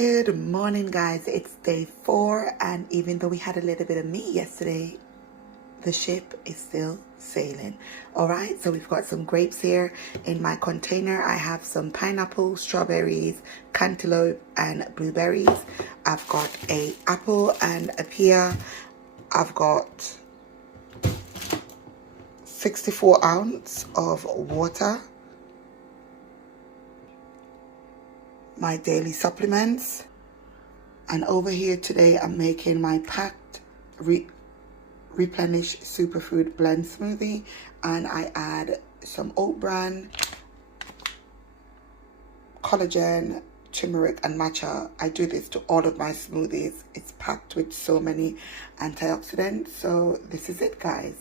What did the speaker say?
Good morning, guys. It's day 4, and even though we had a little bit of meat yesterday, the ship is still sailing. All right, so we've got some grapes here in my container. I have some pineapple, strawberries, cantaloupe, and blueberries. I've got an apple and a pear. I've got 64 ounces of water, my daily supplements, and over here today I'm making my packed replenish superfood blend smoothie, and I add some oat bran, collagen, turmeric, and matcha. I do this to all of my smoothies. It's packed with so many antioxidants. So this is it, guys.